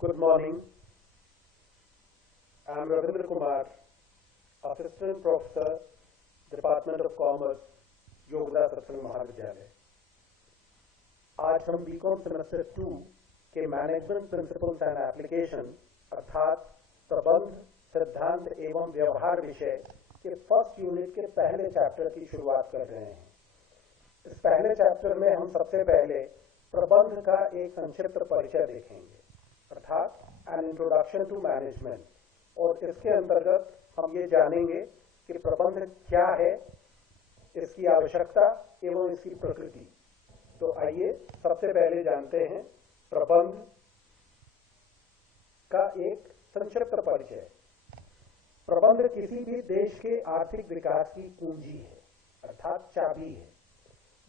Good morning. I am Ravindra Kumar, Assistant Professor, Department of Commerce, Yogoda सत्संग महाविद्यालय। आज हम बीकॉम सेमेस्टर 2 के मैनेजमेंट प्रिंसिपल्स एंड एप्लीकेशन अर्थात प्रबंध सिद्धांत एवं व्यवहार विषय के फर्स्ट यूनिट के पहले चैप्टर की शुरुआत कर रहे हैं। इस पहले चैप्टर में हम सबसे पहले प्रबंध का एक संक्षिप्त परिचय देखेंगे अर्थात एन इंट्रोडक्शन टू मैनेजमेंट, और इसके अंतर्गत हम ये जानेंगे कि प्रबंध क्या है, इसकी आवश्यकता एवं इसकी प्रकृति। तो आइए सबसे पहले जानते हैं प्रबंध का एक संक्षिप्त परिचय। प्रबंध किसी भी देश के आर्थिक विकास की कुंजी है अर्थात चाबी है।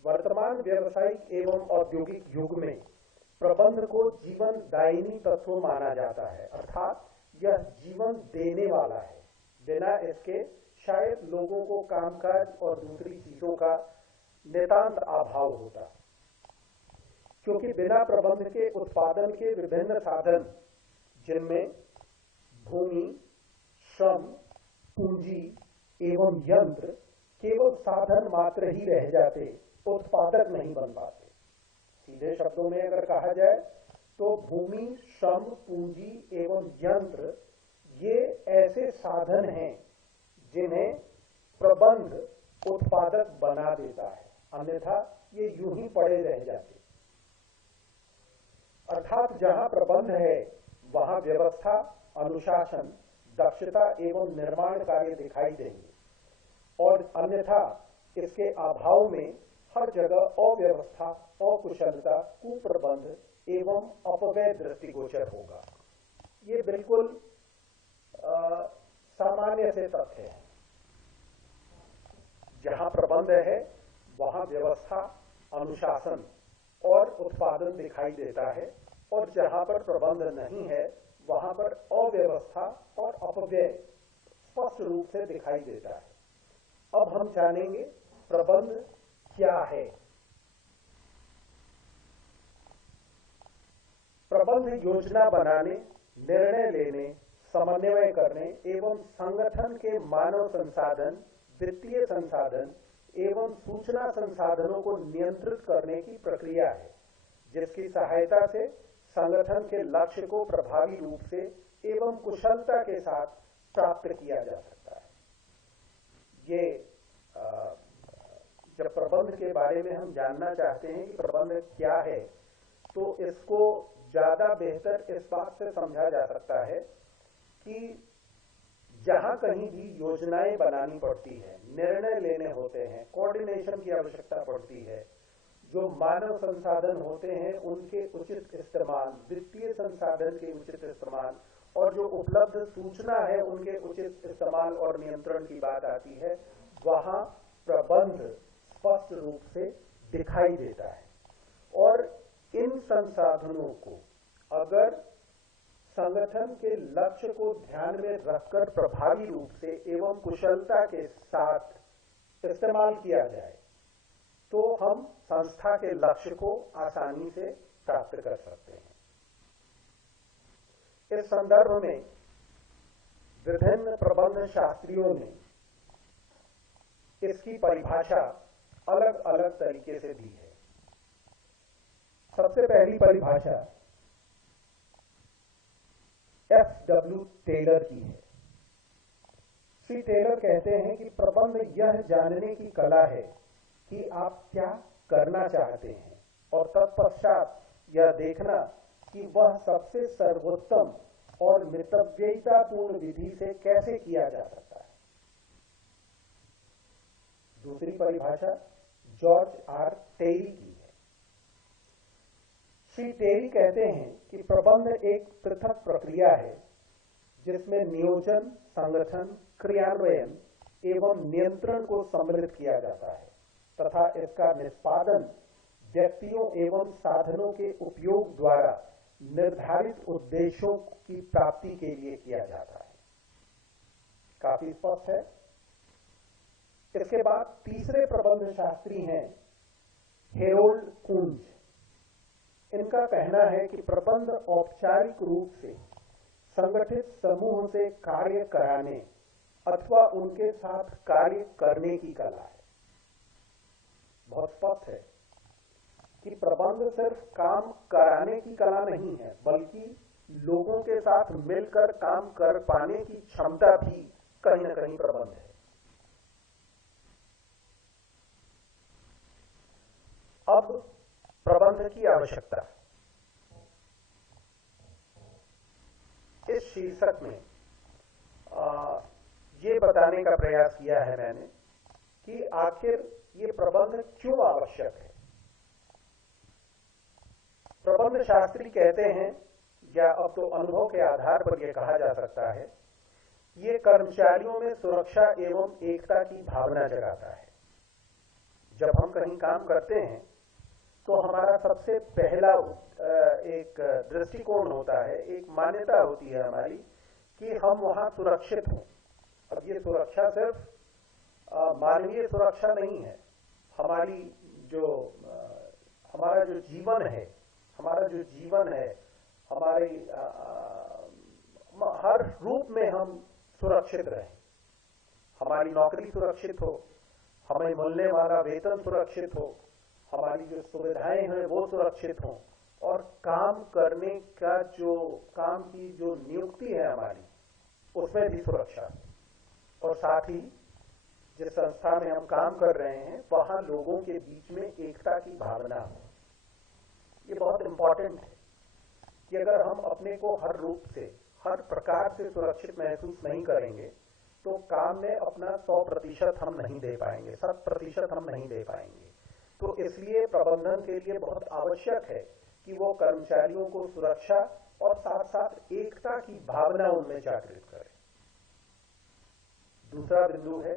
वर्तमान व्यावसायिक एवं औद्योगिक युग में प्रबंध को जीवन दायिनी तत्व माना जाता है अर्थात यह जीवन देने वाला है। बिना इसके शायद लोगों को कामकाज और दूसरी चीजों का नितांत अभाव होता, क्योंकि बिना प्रबंध के उत्पादन के विभिन्न साधन जिनमें भूमि, श्रम, पूंजी एवं यंत्र केवल साधन मात्र ही रह जाते, उत्पादक नहीं बन पाते। सीधे शब्दों में अगर कहा जाए तो भूमि, श्रम, पूंजी एवं यंत्र ये ऐसे साधन हैं जिन्हें प्रबंध उत्पादक बना देता है, अन्यथा ये यूं ही पड़े रह जाते। अर्थात जहां प्रबंध है वहां व्यवस्था, अनुशासन, दक्षता एवं निर्माण कार्य दिखाई देंगे, और अन्यथा इसके अभाव में हर जगह अव्यवस्था, अकुशलता, कुप्रबंध एवं अपव्यय दृष्टिगोचर होगा। ये बिल्कुल सामान्य से तथ्य है। जहां प्रबंध है वहां व्यवस्था, अनुशासन और उत्पादन दिखाई देता है, और जहां पर प्रबंध नहीं है वहां पर अव्यवस्था और अपव्यय स्पष्ट रूप से दिखाई देता है। अब हम जानेंगे प्रबंध क्या है। प्रबंध योजना बनाने, निर्णय लेने, समन्वय करने एवं संगठन के मानव संसाधन, वित्तीय संसाधन एवं सूचना संसाधनों को नियंत्रित करने की प्रक्रिया है, जिसकी सहायता से संगठन के लक्ष्य को प्रभावी रूप से एवं कुशलता के साथ प्राप्त किया जा सकता है। ये जब प्रबंध के बारे में हम जानना चाहते हैं कि प्रबंध क्या है, तो इसको ज्यादा बेहतर इस बात से समझा जा सकता है कि जहां कहीं भी योजनाएं बनानी पड़ती है, निर्णय लेने होते हैं, कोऑर्डिनेशन की आवश्यकता पड़ती है, जो मानव संसाधन होते हैं उनके उचित इस्तेमाल, वित्तीय संसाधन के उचित इस्तेमाल और जो उपलब्ध सूचना है उनके उचित इस्तेमाल और नियंत्रण की बात आती है, वहां प्रबंध स्पष्ट रूप से दिखाई देता है। और इन संसाधनों को अगर संगठन के लक्ष्य को ध्यान में रखकर प्रभावी रूप से एवं कुशलता के साथ इस्तेमाल किया जाए तो हम संस्था के लक्ष्य को आसानी से प्राप्त कर सकते हैं। इस संदर्भ में विभिन्न प्रबंध शास्त्रियों ने इसकी परिभाषा अलग अलग तरीके से दी है। सबसे पहली परिभाषा एफ.डब्ल्यू. टेलर की है। श्री टेलर कहते हैं कि प्रबंध यह जानने की कला है कि आप क्या करना चाहते हैं और तत्पश्चात यह देखना कि वह सबसे सर्वोत्तम और मितव्ययितापूर्ण विधि से कैसे किया जा सकता है। दूसरी परिभाषा जॉर्ज आर टेरी की है। श्री टेरी कहते हैं कि प्रबंध एक पृथक प्रक्रिया है जिसमें नियोजन, संगठन, क्रियान्वयन एवं नियंत्रण को सम्मिलित किया जाता है तथा इसका निष्पादन व्यक्तियों एवं साधनों के उपयोग द्वारा निर्धारित उद्देश्यों की प्राप्ति के लिए किया जाता है। काफी स्पष्ट है। इसके बाद तीसरे प्रबंध शास्त्री हैं हेरोल्ड कुंज। इनका कहना है कि प्रबंध औपचारिक रूप से संगठित समूह से कार्य कराने अथवा उनके साथ कार्य करने की कला है। बहुत स्पष्ट है कि प्रबंध सिर्फ काम कराने की कला नहीं है, बल्कि लोगों के साथ मिलकर काम कर पाने की क्षमता भी कहीं ना कहीं प्रबंध है। अब प्रबंध की आवश्यकता, इस शीर्षक में ये बताने का प्रयास किया है मैंने कि आखिर ये प्रबंध क्यों आवश्यक है। प्रबंध शास्त्री कहते हैं, या अब तो अनुभव के आधार पर यह कहा जा सकता है, ये कर्मचारियों में सुरक्षा एवं एकता की भावना जगाता है। जब हम कहीं काम करते हैं तो हमारा सबसे पहला एक दृष्टिकोण होता है, एक मान्यता होती है हमारी कि हम वहां सुरक्षित हों। अब ये सुरक्षा सिर्फ मानवीय सुरक्षा नहीं है, हमारी जो हमारा जो जीवन है, हमारे हर रूप में हम सुरक्षित रहें। हमारी नौकरी सुरक्षित हो, हमें मिलने वाला वेतन सुरक्षित हो, हमारी जो सुविधाएं हैं वो सुरक्षित हों, और काम करने का काम की जो नियुक्ति है हमारी, उसमें भी सुरक्षा, और साथ ही जिस संस्था में हम काम कर रहे हैं वहां लोगों के बीच में एकता की भावना हो। ये बहुत इंपॉर्टेंट है कि अगर हम अपने को हर रूप से, हर प्रकार से सुरक्षित महसूस नहीं करेंगे तो काम में अपना 100% हम नहीं दे पाएंगे, 100% हम नहीं दे पाएंगे। तो इसलिए प्रबंधन के लिए बहुत आवश्यक है कि वो कर्मचारियों को सुरक्षा और साथ साथ एकता की भावना उनमें जागृत करे। दूसरा बिंदु है,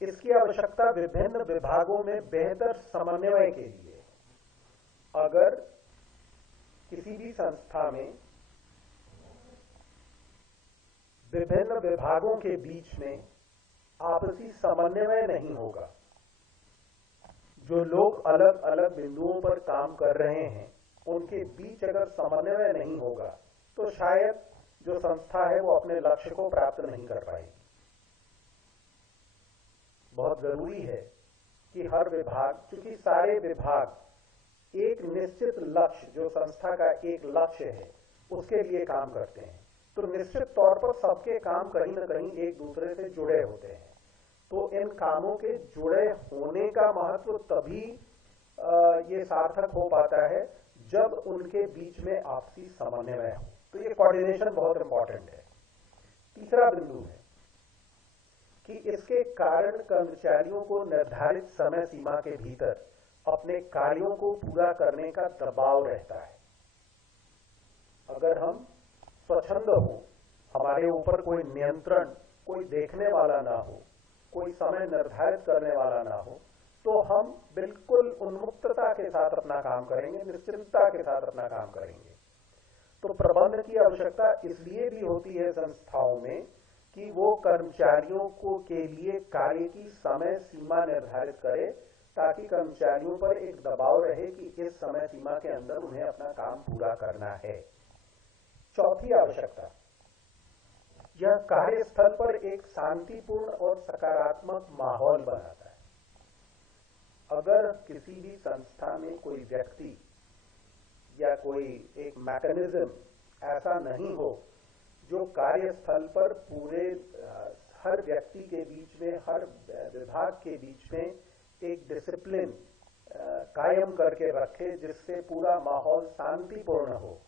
इसकी आवश्यकता विभिन्न विभागों में बेहतर समन्वय के लिए। अगर किसी भी संस्था में विभिन्न विभागों के बीच में आपसी समन्वय नहीं होगा, जो लोग अलग अलग बिंदुओं पर काम कर रहे हैं उनके बीच अगर समन्वय नहीं होगा तो शायद जो संस्था है वो अपने लक्ष्य को प्राप्त नहीं कर पाएगी। बहुत जरूरी है कि हर विभाग, क्योंकि सारे विभाग एक निश्चित लक्ष्य, जो संस्था का एक लक्ष्य है, उसके लिए काम करते हैं, तो निश्चित तौर पर सबके काम कहीं ना कहीं एक दूसरे से जुड़े होते हैं। तो इन कामों के जुड़े होने का महत्व तभी ये सार्थक हो पाता है जब उनके बीच में आपसी समन्वय हो। तो ये कोऑर्डिनेशन बहुत इंपॉर्टेंट है। तीसरा बिंदु है कि इसके कारण कर्मचारियों को निर्धारित समय सीमा के भीतर अपने कार्यों को पूरा करने का दबाव रहता है। अगर हम स्वच्छंद हो, हमारे ऊपर कोई नियंत्रण, कोई देखने वाला ना हो, कोई समय निर्धारित करने वाला ना हो, तो हम बिल्कुल उन्मुक्तता के साथ अपना काम करेंगे, निश्चिंतता के साथ अपना काम करेंगे। तो प्रबंध की आवश्यकता इसलिए भी होती है संस्थाओं में कि वो कर्मचारियों को के लिए कार्य की समय सीमा निर्धारित करे, ताकि कर्मचारियों पर एक दबाव रहे कि इस समय सीमा के अंदर उन्हें अपना काम पूरा करना है। चौथी आवश्यकता, यह कार्यस्थल पर एक शांतिपूर्ण और सकारात्मक माहौल बनाता है। अगर किसी भी संस्था में कोई व्यक्ति या कोई एक मैकेनिज्म ऐसा नहीं हो जो कार्यस्थल पर पूरे हर व्यक्ति के बीच में, हर विभाग के बीच में एक डिसिप्लिन कायम करके रखे, जिससे पूरा माहौल शांतिपूर्ण हो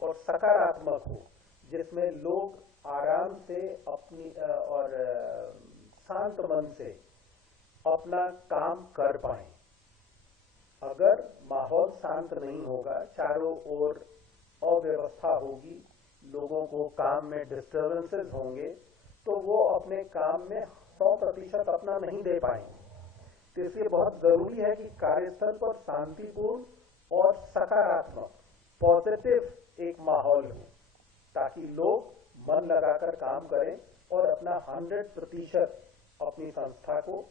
और सकारात्मक हो, जिसमें लोग आराम से अपनी और शांत मन से अपना काम कर पाए। अगर माहौल शांत नहीं होगा, चारों ओर अव्यवस्था होगी, लोगों को काम में डिस्टर्बेंसेस होंगे, तो वो अपने काम में 100% अपना नहीं दे पाएंगे। तो इसलिए बहुत जरूरी है कि कार्यस्थल पर शांतिपूर्ण और सकारात्मक, पॉजिटिव एक माहौल हो, ताकि लोग मन लगाकर काम करें और अपना 100% अपनी संस्था को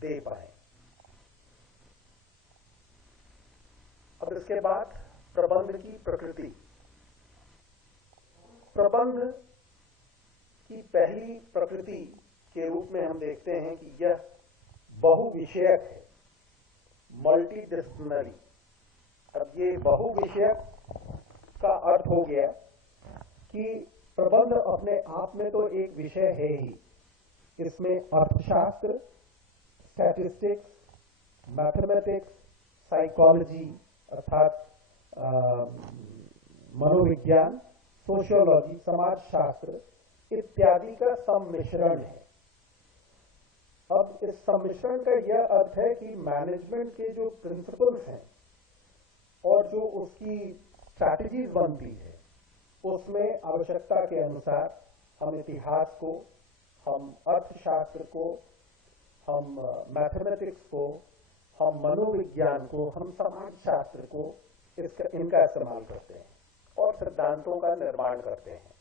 दे पाए। अब इसके बाद प्रबंध की प्रकृति। प्रबंध की पहली प्रकृति के रूप में हम देखते हैं कि यह बहुविषयक है, मल्टी डिसिप्लिनरी। अब ये बहुविषयक का अर्थ हो गया कि प्रबंध अपने आप में तो एक विषय है ही, इसमें अर्थशास्त्र, स्टैटिस्टिक्स, मैथमेटिक्स, साइकोलॉजी अर्थात मनोविज्ञान, सोशियोलॉजी, समाजशास्त्र इत्यादि का सम्मिश्रण है। अब इस सम्मिश्रण का यह अर्थ है कि मैनेजमेंट के जो प्रिंसिपल्स हैं और जो उसकी स्ट्रैटेजीज बनती है, उसमें आवश्यकता के अनुसार हम इतिहास को, हम अर्थशास्त्र को, हम मैथमेटिक्स को, हम मनोविज्ञान को, हम समाजशास्त्र को इनका इस्तेमाल करते हैं और सिद्धांतों का निर्माण करते हैं।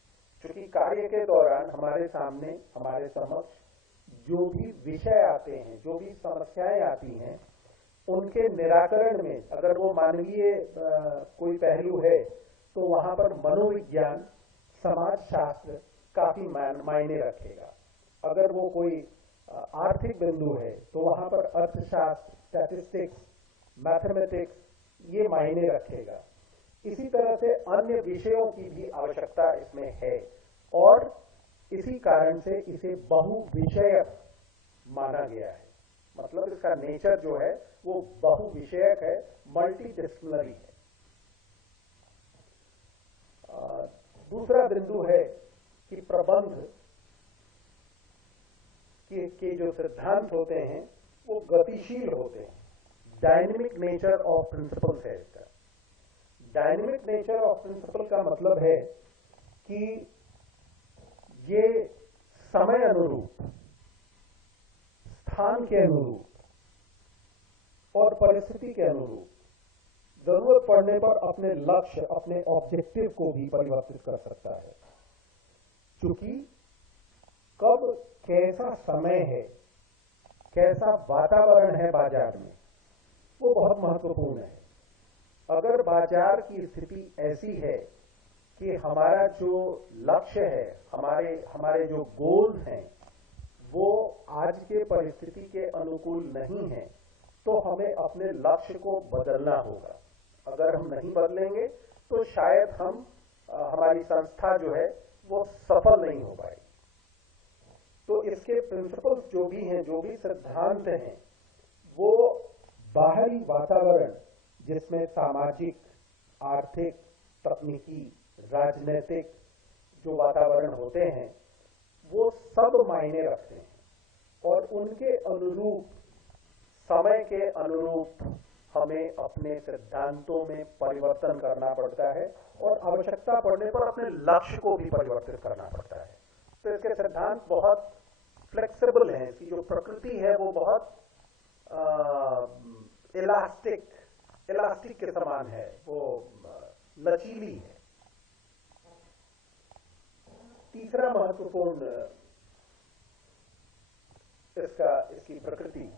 क्योंकि कार्य के दौरान हमारे सामने, हमारे समक्ष जो भी विषय आते हैं, जो भी समस्याएं आती हैं, उनके निराकरण में अगर वो मानवीय कोई पहलू है तो वहां पर मनोविज्ञान, समाजशास्त्र काफी मायने रखेगा। अगर वो कोई आर्थिक बिंदु है तो वहां पर अर्थशास्त्र, स्टैटिस्टिक्स, मैथमेटिक्स ये मायने रखेगा। इसी तरह से अन्य विषयों की भी आवश्यकता इसमें है और इसी कारण से इसे बहुविषयक माना गया है। मतलब इसका नेचर जो है वो बहुविषयक है, मल्टी डिसिप्लिनरी है। दूसरा बिंदु है कि प्रबंध के जो सिद्धांत होते हैं वो गतिशील होते हैं। डायनेमिक नेचर ऑफ प्रिंसिपल्स है इसका। डायनेमिक नेचर ऑफ प्रिंसिपल का मतलब है कि ये समय अनुरूप, स्थान के अनुरूप और परिस्थिति के अनुरूप जरूरत पड़ने पर अपने लक्ष्य, अपने ऑब्जेक्टिव को भी परिवर्तित कर सकता है। क्योंकि कब कैसा समय है, कैसा वातावरण है बाजार में, वो बहुत महत्वपूर्ण है। अगर बाजार की स्थिति ऐसी है कि हमारा जो लक्ष्य है, हमारे जो गोल्स हैं, वो आज के परिस्थिति के अनुकूल नहीं है, तो हमें अपने लक्ष्य को बदलना होगा। अगर हम नहीं बदलेंगे तो शायद हमारी संस्था जो है वो सफल नहीं हो पाएगी। तो इसके प्रिंसिपल्स जो भी हैं, जो भी सिद्धांत हैं, वो बाहरी वातावरण जिसमें सामाजिक, आर्थिक, तकनीकी, राजनीतिक जो वातावरण होते हैं वो सब मायने रखते हैं और उनके अनुरूप, समय के अनुरूप हमें अपने सिद्धांतों में परिवर्तन करना पड़ता है और आवश्यकता पड़ने पर अपने लक्ष्य को भी परिवर्तित करना पड़ता है। तो इसके सिद्धांत बहुत फ्लेक्सिबल हैं। इसकी जो प्रकृति है वो बहुत इलास्टिक के समान है, वो लचीली है। तीसरा महत्वपूर्ण इसकी प्रकृति,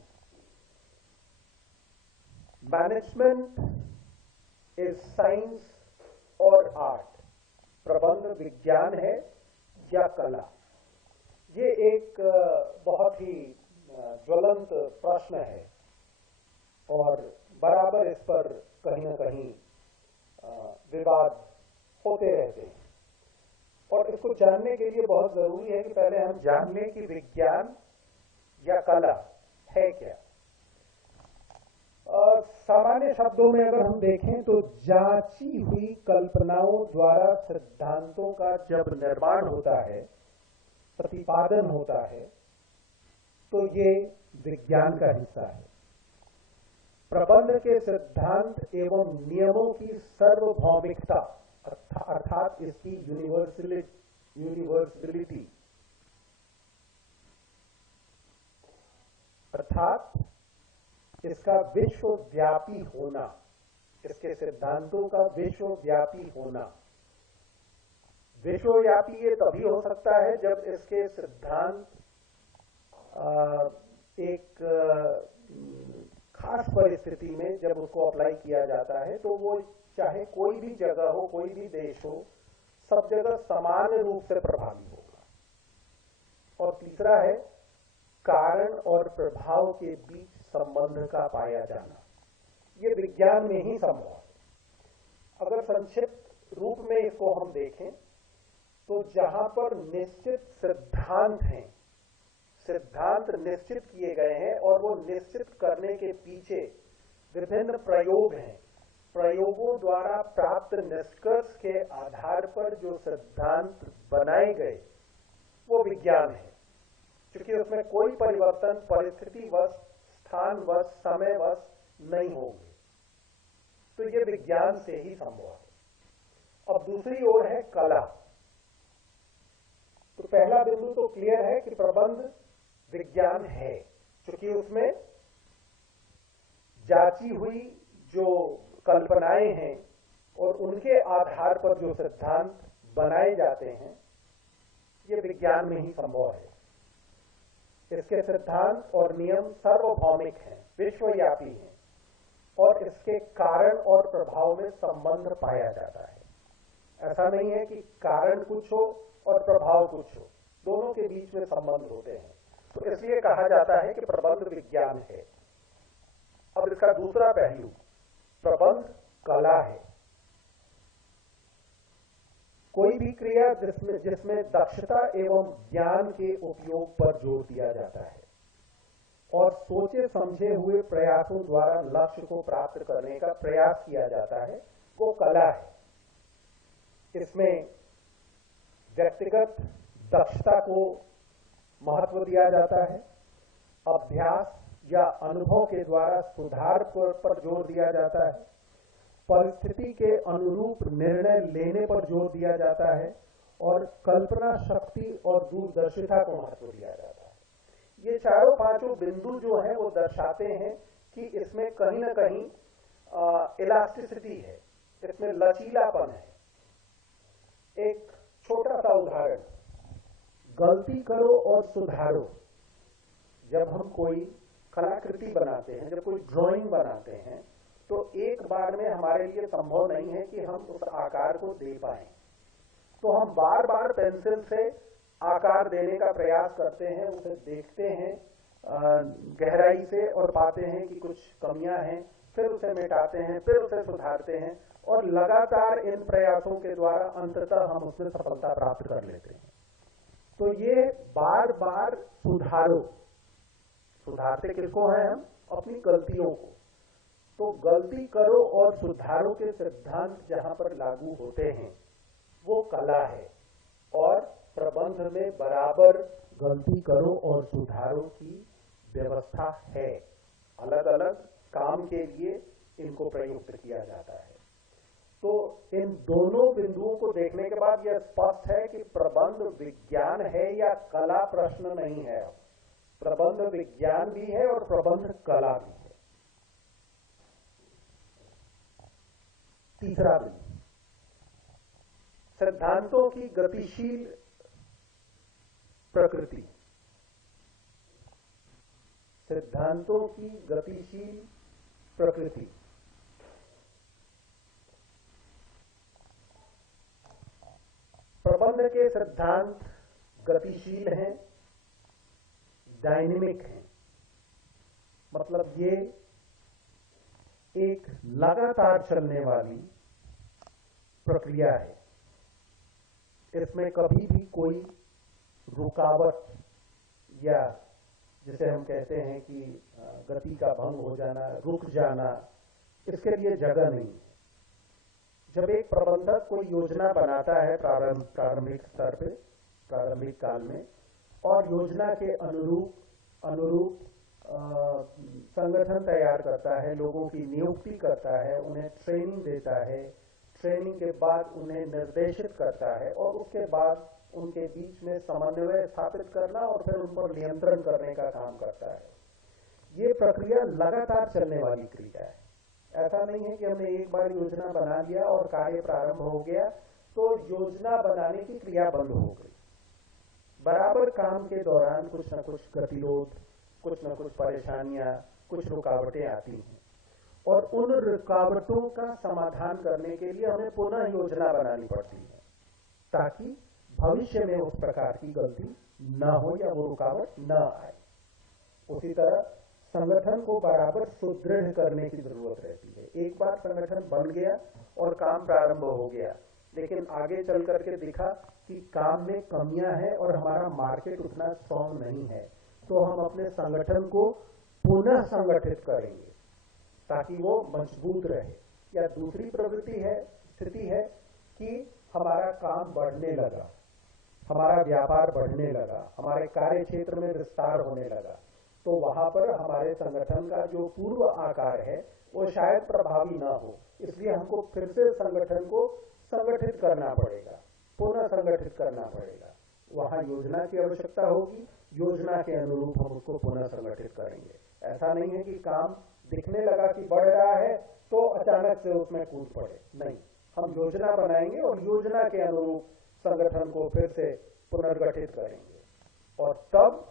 मैनेजमेंट इज साइंस और आर्ट। प्रबंध विज्ञान है या कला। ये एक बहुत ही ज्वलंत प्रश्न है और बराबर इस पर कहीं ना कहीं विवाद होते रहते हैं। और इसको जानने के लिए बहुत जरूरी है कि पहले हम जान लें कि विज्ञान या कला है क्या। सामान्य शब्दों में अगर हम देखें तो जांची हुई कल्पनाओं द्वारा सिद्धांतों का जब निर्माण होता है, प्रतिपादन होता है, तो ये विज्ञान का हिस्सा है। प्रबंध के सिद्धांत एवं नियमों की सार्वभौमिकता अर्थात इसकी यूनिवर्सलिटी अर्थात इसका विश्वव्यापी होना, इसके सिद्धांतों का विश्वव्यापी होना। विश्वव्यापी ये तभी हो सकता है जब इसके सिद्धांत एक खास परिस्थिति में जब उसको अप्लाई किया जाता है तो वो चाहे कोई भी जगह हो, कोई भी देश हो, सब जगह समान रूप से प्रभावी होगा। और तीसरा है कारण और प्रभाव के बीच संबंध का पाया जाना। ये विज्ञान में ही संभव है। अगर संक्षिप्त रूप में इसको हम देखें तो जहां पर निश्चित सिद्धांत हैं, सिद्धांत निश्चित किए गए हैं और वो निश्चित करने के पीछे विभिन्न प्रयोग हैं, प्रयोगों द्वारा प्राप्त निष्कर्ष के आधार पर जो सिद्धांत बनाए गए वो विज्ञान है। क्योंकि उसमें कोई परिवर्तन परिस्थितिवश, स्थानवश, समयवश नहीं होंगे, तो ये विज्ञान से ही संभव है। अब दूसरी ओर है कला। तो पहला बिंदु तो क्लियर है कि प्रबंध विज्ञान है, क्योंकि उसमें जांची हुई जो कल्पनाएं हैं और उनके आधार पर जो सिद्धांत बनाए जाते हैं, ये विज्ञान में ही संभव है। इसके सिद्धांत और नियम सार्वभौमिक हैं, विश्वव्यापी हैं और इसके कारण और प्रभाव में संबंध पाया जाता है। ऐसा नहीं है कि कारण कुछ हो और प्रभाव कुछ हो, दोनों के बीच में संबंध होते हैं। तो इसलिए कहा जाता है कि प्रबंध विज्ञान है। अब इसका दूसरा पहलू प्रबंध कला है। कोई भी क्रिया जिसमें दक्षता एवं ज्ञान के उपयोग पर जोर दिया जाता है और सोचे समझे हुए प्रयासों द्वारा लक्ष्य को प्राप्त करने का प्रयास किया जाता है, वो कला है। इसमें व्यक्तिगत दक्षता को महत्व दिया जाता है, अभ्यास या अनुभव के द्वारा सुधार पर जोर दिया जाता है, परिस्थिति के अनुरूप निर्णय लेने पर जोर दिया जाता है और कल्पना शक्ति और दूरदर्शिता को महत्व दिया जाता है। ये चारों पांचों बिंदु जो है वो दर्शाते हैं कि इसमें कहीं ना कहीं इलास्टिसिटी है, इसमें लचीलापन है। एक छोटा सा उदाहरण, गलती करो और सुधारो। जब हम कोई कलाकृति बनाते हैं, जब कोई ड्राइंग बनाते हैं, तो एक बार में हमारे लिए संभव नहीं है कि हम उस आकार को दे पाएं। तो हम बार बार पेंसिल से आकार देने का प्रयास करते हैं, उसे देखते हैं गहराई से और पाते हैं कि कुछ कमियां हैं, फिर उसे मिटाते हैं, फिर उसे सुधारते हैं और लगातार इन प्रयासों के द्वारा अंततः हम उसमें सफलता प्राप्त कर लेते हैं। तो ये बार बार सुधारते किसको हैं हम? अपनी गलतियों को। तो गलती करो और सुधारो के सिद्धांत जहां पर लागू होते हैं वो कला है। और प्रबंध में बराबर गलती करो और सुधारो की व्यवस्था है। अलग अलग काम के लिए इनको प्रयुक्त किया जाता है। तो इन दोनों बिंदुओं को देखने के बाद यह स्पष्ट है कि प्रबंध विज्ञान है या कला प्रश्न नहीं है। प्रबंध विज्ञान भी है और प्रबंध कला भी है। तीसरा बिंदु, सिद्धांतों की गतिशील प्रकृति। सिद्धांतों की गतिशील प्रकृति। प्रबंध के सिद्धांत गतिशील हैं, डायनेमिक हैं। मतलब ये एक लगातार चलने वाली प्रक्रिया है। इसमें कभी भी कोई रुकावट या जिसे हम कहते हैं कि गति का भंग हो जाना, रुक जाना, इसके लिए जगह नहीं है। जब एक प्रबंधक कोई योजना बनाता है प्रारंभिक स्तर पे, प्रारंभिक काल में, और योजना के अनुरूप संगठन तैयार करता है, लोगों की नियुक्ति करता है, उन्हें ट्रेनिंग देता है, ट्रेनिंग के बाद उन्हें निर्देशित करता है और उसके बाद उनके बीच में समन्वय स्थापित करना और फिर उन पर नियंत्रण करने का काम करता है। ये प्रक्रिया लगातार चलने वाली क्रिया है। ऐसा नहीं है कि हमने एक बार योजना बना लिया और कार्य प्रारंभ हो गया तो योजना बनाने की क्रिया बंद हो गई। बराबर काम के दौरान कुछ न कुछ गतिरोध, कुछ न कुछ परेशानियां, कुछ रुकावटें आती हैं और उन रुकावटों का समाधान करने के लिए हमें पुनः योजना बनानी पड़ती है ताकि भविष्य में उस प्रकार की गलती न हो या वो रुकावट न आए। उसी तरह संगठन को बराबर सुदृढ़ करने की जरूरत रहती है। एक बार संगठन बन गया और काम प्रारंभ हो गया, लेकिन आगे चल करके दिखा कि काम में कमियां हैं और हमारा मार्केट उतना स्ट्रांग नहीं है, तो हम अपने संगठन को पुनः संगठित करेंगे ताकि वो मजबूत रहे। या दूसरी प्रवृत्ति है, स्थिति है कि हमारा काम बढ़ने लगा, हमारा व्यापार बढ़ने लगा, हमारे कार्य क्षेत्र में विस्तार होने लगा, तो वहां पर हमारे संगठन का जो पूर्व आकार है वो शायद प्रभावी ना हो, इसलिए हमको फिर से संगठन को संगठित करना पड़ेगा, पुनः संगठित करना पड़ेगा। वहां योजना की आवश्यकता होगी, योजना के अनुरूप हम उसको पुनः संगठित करेंगे। ऐसा नहीं है कि काम दिखने लगा कि बढ़ रहा है तो अचानक से उसमें कूद पड़े, नहीं, हम योजना बनाएंगे और योजना के अनुरूप संगठन को फिर से पुनर्गठित करेंगे और तब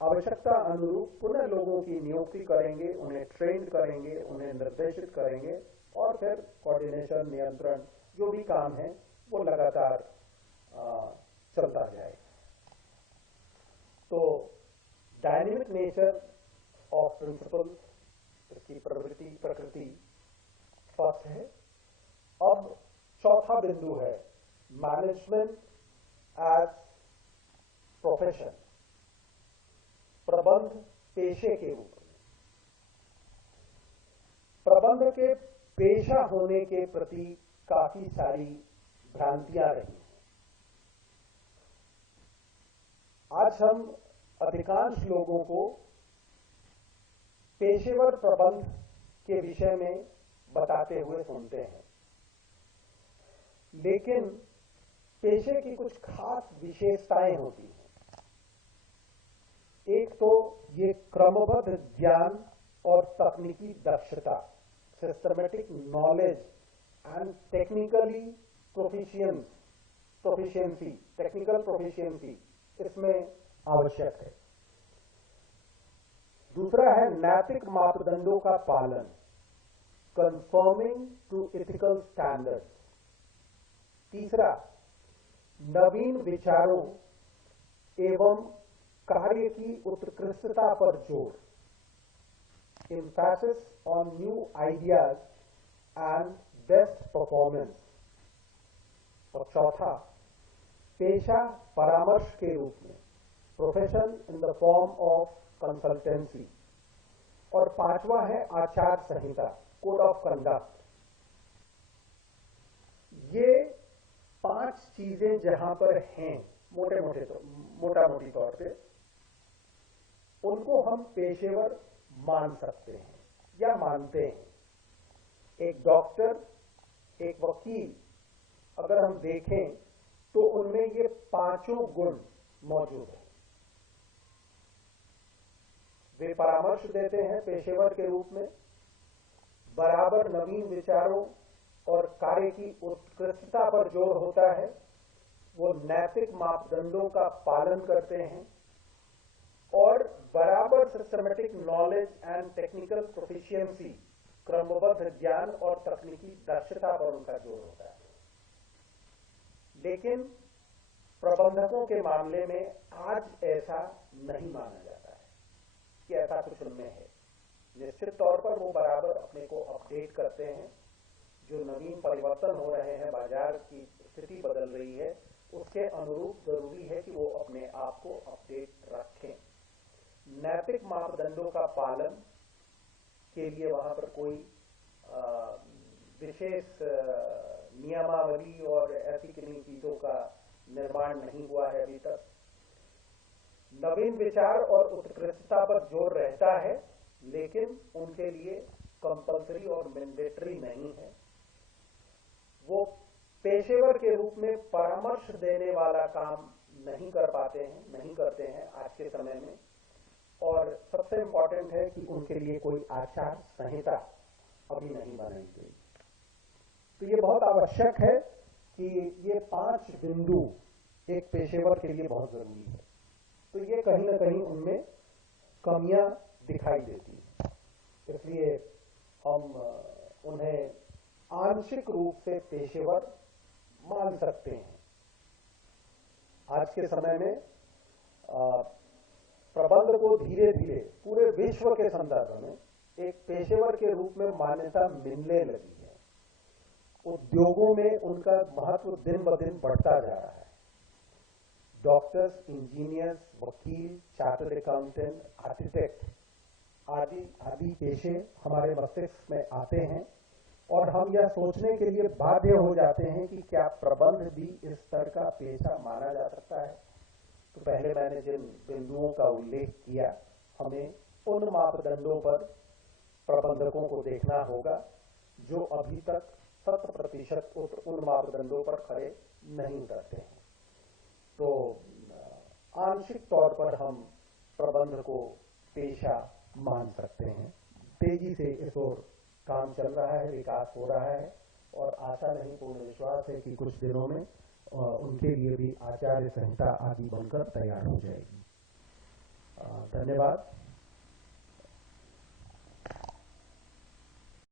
आवश्यकता अनुरूप पुनः लोगों की नियुक्ति करेंगे, उन्हें ट्रेन करेंगे, उन्हें निर्देशित करेंगे और फिर कोऑर्डिनेशन, नियंत्रण, जो भी काम है वो लगातार चलता जाएगा। तो डायनेमिक नेचर ऑफ प्रिंसिपल, इसकी प्रकृति फर्स्ट है। अब चौथा बिंदु है मैनेजमेंट एज प्रोफेशन, प्रबंध पेशे के रूप में। प्रबंध के पेशा होने के प्रति काफी सारी भ्रांतियां रही हैं। आज हम अधिकांश लोगों को पेशेवर प्रबंध के विषय में बताते हुए सुनते हैं, लेकिन पेशे की कुछ खास विशेषताएं होती हैं। एक तो ये क्रमबद्ध ज्ञान और तकनीकी दक्षता, systematic knowledge and technical proficiency इसमें आवश्यक है। दूसरा है नैतिक मापदंडों का पालन, कंफर्मिंग टू एथिकल स्टैंडर्ड्स। तीसरा, नवीन विचारों एवं कार्य की उत्कृष्टता पर जोर, emphasis on new ideas and best performance। और चौथा, पेशा परामर्श के रूप में, profession in the form of consultancy. और पांचवा है आचार संहिता, कोड ऑफ कंडक्ट। ये पांच चीजें जहां पर हैं मोटा मोटी तौर पे, उनको हम पेशेवर मान सकते हैं या मानते हैं। एक डॉक्टर, एक वकील अगर हम देखें तो उनमें ये पांचों गुण मौजूद हैं। वे परामर्श देते हैं पेशेवर के रूप में, बराबर नवीन विचारों और कार्य की उत्कृष्टता पर जोर होता है, वो नैतिक मापदंडों का पालन करते हैं और बराबर systematic knowledge and technical proficiency, क्रमबद्ध ज्ञान और तकनीकी दक्षता पर उनका जोर होता है। लेकिन प्रबंधकों के मामले में आज ऐसा नहीं माना जाता है कि ऐसा कुछ उनमें है। निश्चित तौर पर वो बराबर अपने को अपडेट करते हैं, जो नवीन परिवर्तन हो रहे हैं, बाजार की स्थिति बदल रही है, उसके अनुरूप जरूरी है कि वो अपने आप को अपडेट रखें। नैतिक मापदंडों का पालन के लिए वहां पर कोई विशेष नियमावली और ऐसी किन्हीं चीजों का निर्माण नहीं हुआ है अभी तक। नवीन विचार और उत्कृष्टता पर जोर रहता है, लेकिन उनके लिए कंपल्सरी और मैंडेटरी नहीं है। वो पेशेवर के रूप में परामर्श देने वाला काम नहीं करते हैं आज के समय में। और सबसे इंपॉर्टेंट है कि उनके लिए कोई आचार संहिता अभी नहीं बनाई गई। तो ये बहुत आवश्यक है कि ये 5 बिंदु एक पेशेवर के लिए बहुत जरूरी है। तो ये कहीं ना कहीं उनमें कमियां दिखाई देती हैं। इसलिए हम उन्हें आंशिक रूप से पेशेवर मान सकते हैं। आज के समय में प्रबंध को धीरे धीरे पूरे विश्व के संदर्भ में एक पेशेवर के रूप में मान्यता मिलने लगी है। उद्योगों में उनका महत्व दिन ब दिन बढ़ता जा रहा है। डॉक्टर्स, इंजीनियर्स, वकील, चार्टर्ड अकाउंटेंट, आर्किटेक्ट आदि पेशे हमारे मस्तिष्क में आते हैं और हम यह सोचने के लिए बाध्य हो जाते हैं कि क्या प्रबंध भी इस स्तर का पेशा माना जा सकता है। तो पहले मैंने जिन बिंदुओं का उल्लेख किया, हमें उन मापदंडों पर प्रबंधकों को देखना होगा जो अभी तक 100% उन मापदंडों पर खड़े नहीं उतरते हैं। तो आंशिक तौर पर हम प्रबंध को पेशा मान सकते हैं। तेजी से इस ओर काम चल रहा है, विकास हो रहा है और आशा नहीं पूर्ण विश्वास है कि कुछ दिनों में उनके लिए भी आचार्य संहिता आदि बनकर तैयार हो जाएगी। धन्यवाद।